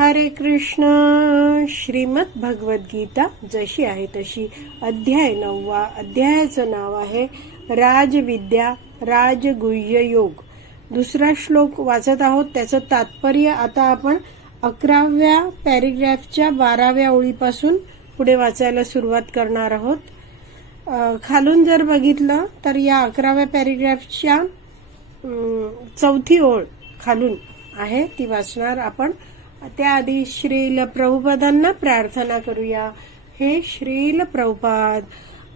हरे कृष्ण. श्रीमद भगवद्गीता जशी आहे तशी अध्याय नववा अध्यायाचं नाव आहे राजविद्या राजगुह्य योग. दुसरा श्लोक वाचत आहोत त्याचं तात्पर्य आता आपण अकराव्या पॅरेग्राफच्या बाराव्या ओळीपासून पुढे वाचायला सुरुवात करणार आहोत. खालून जर बघितलं तर या अकराव्या पॅरेग्राफच्या चौथी ओळ खालून आहे ती वाचणार आपण. त्याआधी श्रील प्रभुपदांना प्रार्थना करूया. हे श्रील प्रभुपाद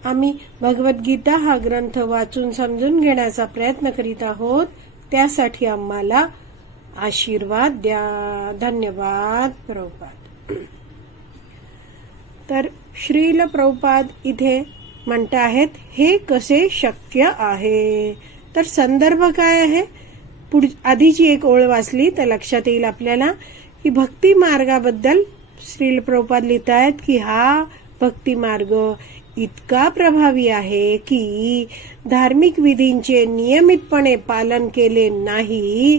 आम्ही भगवद्गीता हा ग्रंथ वाचून समजून घेण्याचा प्रयत्न करीत आहोत. त्यासाठी आम्हाला आशीर्वाद द्या. धन्यवाद प्रभुपाद. तर श्रील प्रभुपाद इथे म्हणत आहेत हे कसे शक्य आहे? तर संदर्भ काय आहे? पुढ आधीची एक ओळ वाचली तर लक्षात येईल आपल्याला. की भक्ती मार्गाबद्दल श्रील प्रभुपाद लिहित आहेत की हा भक्ती मार्ग इतका प्रभावी आहे की धार्मिक विधींचे नियमितपणे पालन केले नाही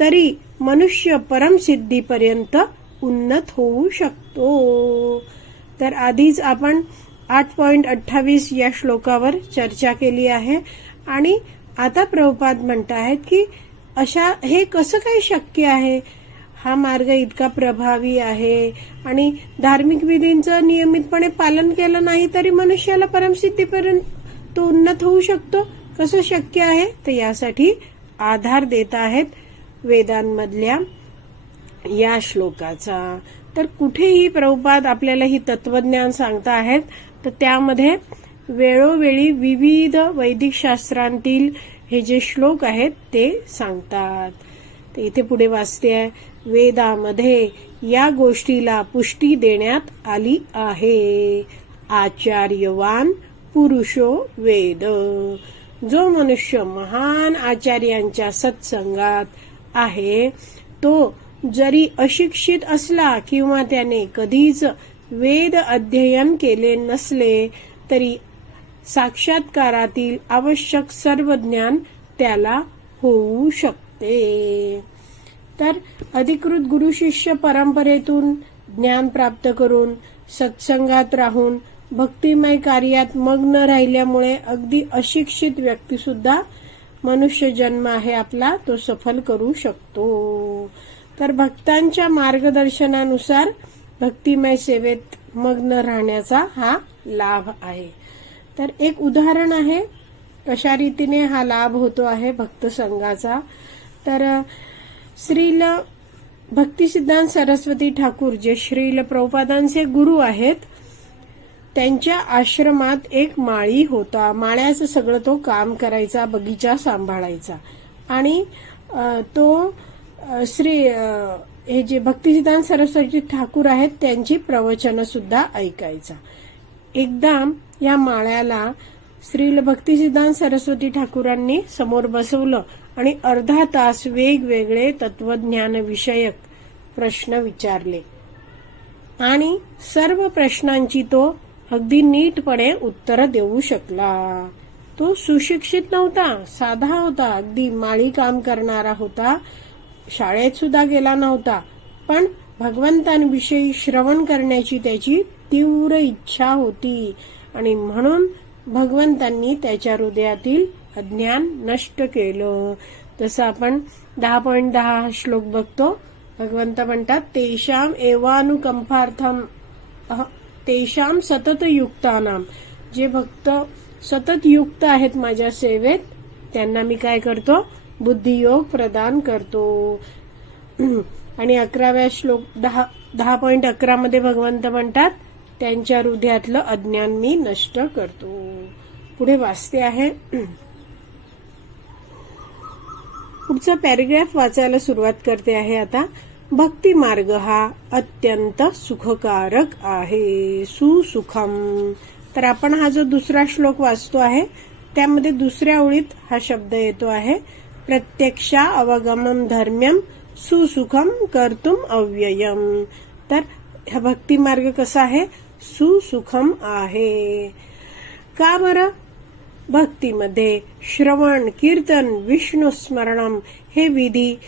तरी मनुष्य परमसिद्धीपर्यंत उन्नत होऊ शकतो. तर आधीच आपण आठ पॉइंट अठ्ठावीस या श्लोकावर चर्चा केली आहे आणि आता प्रभुपाद म्हणत आहेत की अशा हे कसं काही शक्य आहे? हा मार्ग इतका प्रभावी आहे. आणि धार्मिक विधींचं नियमितपणे पालन केलं नाही तरी मनुष्याला परमसिद्धीपर्यंत तो उन्नत होऊ शकतो. कसं शक्य आहे? तर यासाठी आधार देत आहेत वेदांमधल्या या श्लोकाचा. तर कुठेही प्रभुपाद आपल्याला ही तत्वज्ञान सांगता आहेत तर त्यामध्ये वेळोवेळी विविध वैदिक शास्त्रांतील हे जे श्लोक आहेत ते सांगतात. तर इथे पुढे वाचते आहे. वेदामध्ये या गोष्टीला पुष्टी देण्यात आली आहे. आचार्यवान पुरुषो वेद. जो मनुष्य महान आचार्यांच्या सत्संगात आहे तो जरी अशिक्षित असला किंवा त्याने कधीच वेद अध्ययन केले नसले तरी साक्षात्कारातील आवश्यक सर्व ज्ञान त्याला होऊ शकते. तर अधिकृत गुरु शिष्य परंपरेतून ज्ञान प्राप्त करून सत्संगात राहून भक्तिमय कार्यात मग्न राहिल्यामुळे अगदी अशिक्षित व्यक्ती सुद्धा मनुष्य जन्म आहे आपला तो सफल करू शकतो. तर भक्तांच्या मार्गदर्शनानुसार भक्तिमय सेवेत मग्न राहण्याचा हा लाभ आहे. तर एक उदाहरण आहे कशा रीतीने हा लाभ होतो आहे भक्त संघाचा? तर श्रील भक्तिसिद्धांत सरस्वती ठाकूर जे श्रील प्रभुपादांचे गुरु आहेत त्यांच्या आश्रमात एक माळी होता. माळ्याचं सगळं तो काम करायचा बगीचा सांभाळायचा. आणि तो श्री हे जे भक्तिसिद्धांत सरस्वती ठाकूर आहेत त्यांची प्रवचन सुद्धा ऐकायचा. एकदा या माळ्याला श्री भक्ती सिद्धांत सरस्वती ठाकूरांनी समोर बसवलं आणि अर्धा तास वेगवेगळे तत्वज्ञान विषयक प्रश्न विचारले. आणि सर्व प्रश्नांची तो अगदी नीटपणे उत्तर देऊ शकला. तो सुशिक्षित नव्हता साधा होता अगदी माळी काम करणारा होता शाळेत सुद्धा गेला नव्हता पण भगवंतांविषयी श्रवण करण्याची त्याची तीव्र इच्छा होती. आणि म्हणून भगवंतांनी त्याच्या हृदयातील अज्ञान नष्ट केलं. तसं आपण दहा पॉईंट दहा श्लोक बघतो. भगवंत म्हणतात तेशाम एवानुकंपार्थम तेशाम सतत युक्तानाम जे भक्त सतत युक्त आहेत माझ्या सेवेत त्यांना मी काय करतो? बुद्धियोग प्रदान करतो. आणि अकराव्या श्लोक दहा दहा पॉईंट अकरा मध्ये भगवंत म्हणतात त्यांच्या हृदयातलं अज्ञान मी नष्ट करतो. पुढे वाचते आहे. पुढचा पॅरेग्राफ वाचायला सुरुवात करते आहे आता. भक्ती मार्ग हा अत्यंत सुखकारक आहे. सुसुखम. तर आपण हा जो दुसरा श्लोक वाचतो आहे त्यामध्ये दुसऱ्या ओळीत हा शब्द येतो आहे. प्रत्यक्षा अवगमम धर्म्यम सुसुखम करतुम अव्ययम. तर हा भक्ती मार्ग कसा आहे? सुसुखम आहे. का बरं? भक्तीमध्ये श्रवण कीर्तन विष्णू स्मरणम हे विधी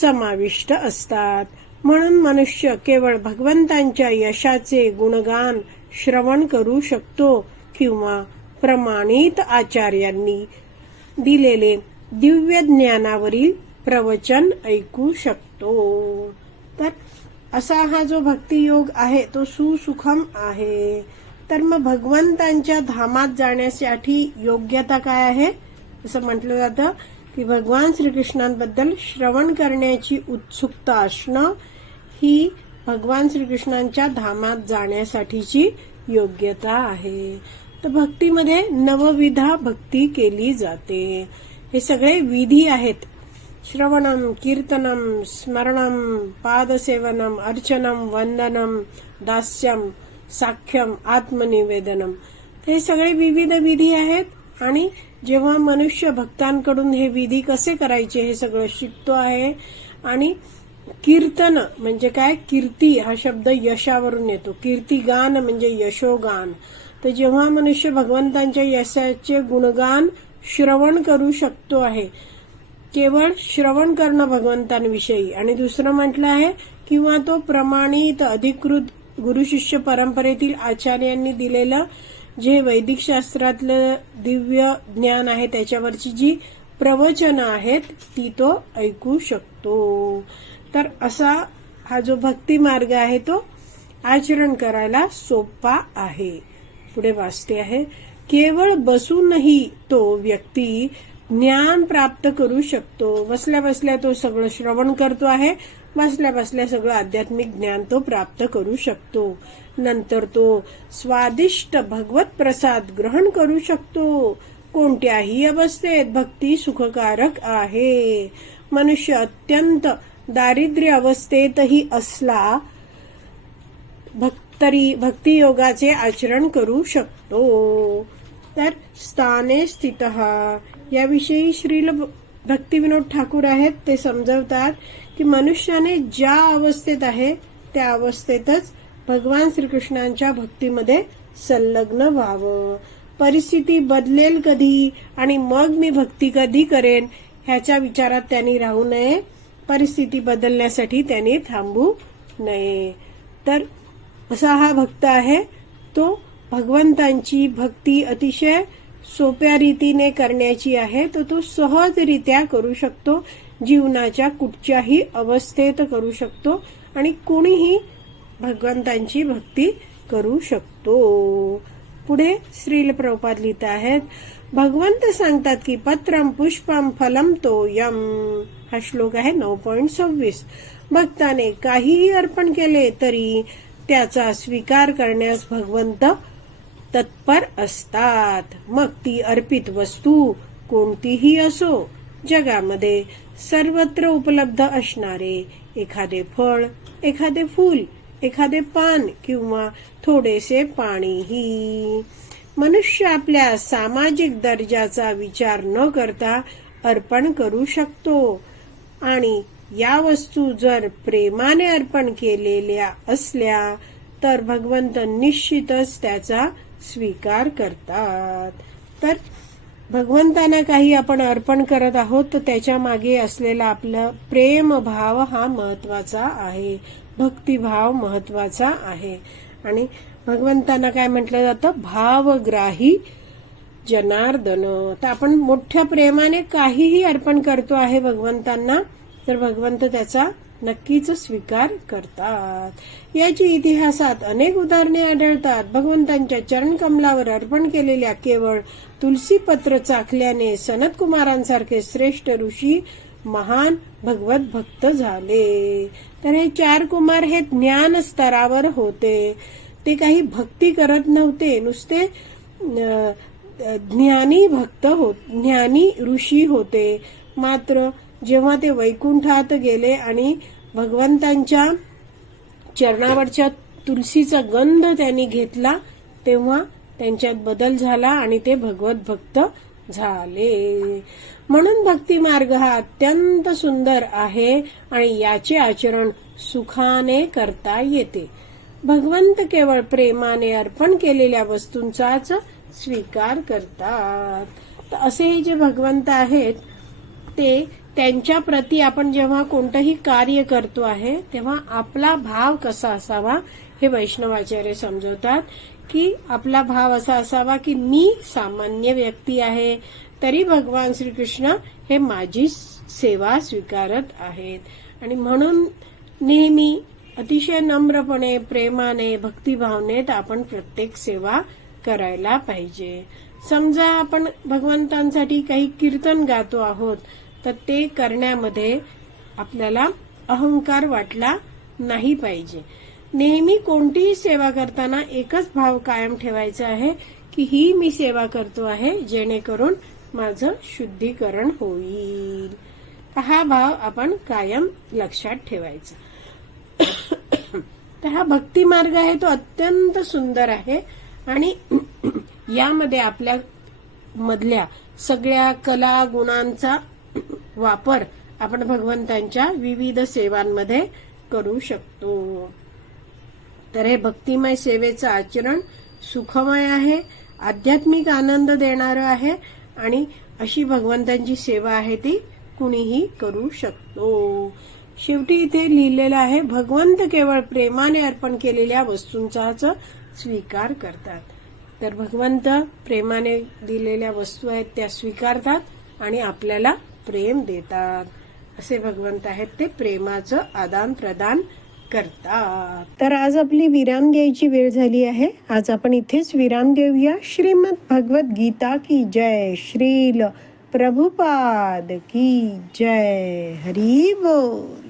समाविष्ट असतात. म्हणून मनुष्य केवळ भगवंतांच्या यशाचे गुणगान श्रवण करू शकतो किंवा प्रमाणित आचार्यांनी दिलेले दिव्य ज्ञानावरील प्रवचन ऐकू शकतो. तर असा हा जो भक्तियोग आहे तो सुसुखम आहे. तर मग भगवंतांच्या धामात जाण्यासाठी योग्यता काय आहे? असं म्हटलं जातं की भगवान श्रीकृष्णांबद्दल श्रवण करण्याची उत्सुकता असणं ही भगवान श्रीकृष्णांच्या धामात जाण्यासाठीची योग्यता आहे. तर भक्तीमध्ये नवविधा भक्ती केली जाते. हे सगळे विधी आहेत. श्रवणं कीर्तनम स्मरणं पादसेवनम अर्चनं वंदनं दास्यम साख्यम आत्मनिवेदनम हे सगळे विविध विधी आहेत आणि जेव्हा मनुष्य भक्तांकडून हे विधी कसे करायचे हे सगळं शिकतो आहे आणि कीर्तन म्हणजे काय? कीर्ती हा शब्द यशावरून येतो. कीर्तिगान म्हणजे यशोगान. तर जेव्हा मनुष्य भगवंतांच्या यशाचे गुणगान श्रवण करू शकतो आहे केवळ श्रवण करणं भगवंतांविषयी. आणि दुसरं म्हटलं आहे किंवा तो प्रमाणित अधिकृत गुरुशिष्य परंपरेतील आचार्यांनी दिलेलं जे वैदिक शास्त्रातलं दिव्य ज्ञान आहे त्याच्यावरची जी प्रवचनं आहेत ती तो ऐकू शकतो. तर असा हा जो भक्ती मार्ग आहे तो आचरण करायला सोपा आहे. पुढे वाचते आहे केवळ बसूनही तो व्यक्ती ज्ञान प्राप्त करू शकतो. बसल्या बसल्या तो सगळं श्रवण करतो आहे. बसल्या बसल्या सगळं आध्यात्मिक ज्ञान तो प्राप्त करू शकतो. नंतर तो स्वादिष्ट भगवत प्रसाद ग्रहण करू शकतो. कोणत्याही अवस्थेत भक्ती सुखकारक आहे. मनुष्य अत्यंत दारिद्र्य अवस्थेतही असला भक्तरी भक्तियोगाचे आचरण करू शकतो. तर स्थाने स्थित. याविषयी श्रील भक्तिविनोद ठाकूर आहेत. ते समजवतात की मनुष्याने ज्या अवस्थेत आहे त्या अवस्थेतच भगवान श्रीकृष्णांच्या भक्तीमध्ये संलग्न व्हावं. परिस्थिती बदलेल कधी आणि मग मी भक्ती कधी करेन ह्याच्या विचारात त्यांनी राहू नये. परिस्थिती बदलण्यासाठी त्यांनी थांबू नये. तर असा हा भक्त आहे. तो भगवंतांची भक्ती अतिशय सोप्या रीतीने करण्याची आहे तर तो सहजरित्या करू शकतो. जीवनाच्या कुठच्याही अवस्थेत करू शकतो आणि कोणीही भगवंतांची भक्ती करू शकतो. पुढे श्रील प्रभुपाद लिहित आहेत भगवंत सांगतात की पत्रम पुष्पम फलम तो यम. हा श्लोक आहे नऊ पॉईंट सव्वीस. भक्ताने काहीही अर्पण केले तरी त्याचा स्वीकार करण्यास भगवंत तत्पर असतात. मग ती अर्पित वस्तू कोणतीही असो जगामध्ये सर्वत्र उपलब्ध असणारे एखादे फळ एखादे फूल एखादे पान किंवा थोडेसे पाणीही. मनुष्य आपल्या सामाजिक दर्जाचा विचार न करता अर्पण करू शकतो. आणि या वस्तू जर प्रेमाने अर्पण केलेल्या असल्या तर भगवंत निश्चितच त्याचा स्वीकार करतात. तर भगवंतांना काही आपण अर्पण करत आहोत तर त्याच्यामागे असलेला आपला प्रेम भाव हा महत्त्वाचा आहे. भक्तिभाव महत्त्वाचा आहे. आणि भगवंतांना काय म्हटलं जातं? भावग्राही जनार्दन. तर आपण मोठ्या प्रेमाने काहीही अर्पण करतो आहे भगवंतांना तर भगवंत त्याचा नक्कीच स्वीकार करतात. याची इतिहासात अनेक उदाहरणे आढळतात. भगवंतांच्या चरण कमलावर अर्पण केलेल्या केवळ तुलसी पत्र चाखल्याने सनत कुमारांसारखे श्रेष्ठ ऋषी महान भगवत भक्त झाले. तर हे चार कुमार हे ज्ञान स्तरावर होते. ते काही भक्ती करत नव्हते. नुसते ज्ञानी भक्त होत ज्ञानी ऋषी होते. मात्र जेव्हा ते वैकुंठात गेले आणि भगवंतांच्या चरणावरच्या तुलसीचा गंध त्यांनी घेतला तेव्हा त्यांच्यात बदल झाला आणि ते भगवत भक्त झाले. म्हणून भक्ती मार्ग हा अत्यंत सुंदर आहे आणि याचे आचरण सुखाने करता येते. भगवंत केवळ प्रेमाने अर्पण केलेल्या वस्तूंचाच स्वीकार करतात. तर असे हे जे भगवंत आहेत ते त्यांच्या प्रती आपण जेव्हा कोणतंही कार्य करतो आहे तेव्हा आपला भाव कसा असावा हे वैष्णवाचार्य समजवतात की आपला भाव असा असावा की मी सामान्य व्यक्ती आहे तरी भगवान श्रीकृष्ण हे माझी सेवा स्वीकारत आहेत. आणि म्हणून नेहमी अतिशय नम्रपणे प्रेमाने भक्तिभावनेत आपण प्रत्येक सेवा करायला पाहिजे. समजा आपण भगवंतांसाठी काही कीर्तन गातो आहोत तर ते करण्यामध्ये आपल्याला अहंकार वाटला नाही पाहिजे. नेहमी कोणतीही सेवा करताना एकच भाव कायम ठेवायचा आहे की ही मी सेवा करतो आहे जेणेकरून माझं शुद्धीकरण होईल. हा भाव आपण कायम लक्षात ठेवायचा. तर हा भक्ती मार्ग आहे तो अत्यंत सुंदर आहे आणि यामध्ये आपल्या मधल्या सगळ्या कला गुणांचा वापर आपण भगवंतांच्या विविध सेवांमध्ये करू शकतो. तर हे भक्तिमय सेवेचं आचरण सुखमय आहे आध्यात्मिक आनंद देणारं आहे आणि अशी भगवंतांची सेवा आहे ती कुणीही करू शकतो. शेवटी इथे लिहिलेलं आहे भगवंत केवळ प्रेमाने अर्पण केलेल्या वस्तूंचाच स्वीकार करतात. तर भगवंत प्रेमाने दिलेल्या वस्तू आहेत त्या स्वीकारतात आणि आपल्याला प्रेम देतात. असे भगवंत आहेत ते प्रेमाचं आदान प्रदान करतात. तर आज आपली विराम द्यायची वेळ झाली आहे. आज आपण इथेच विराम देऊया. श्रीमद भगवत गीता की जय. श्रील प्रभुपाद की जय. हरी बोल.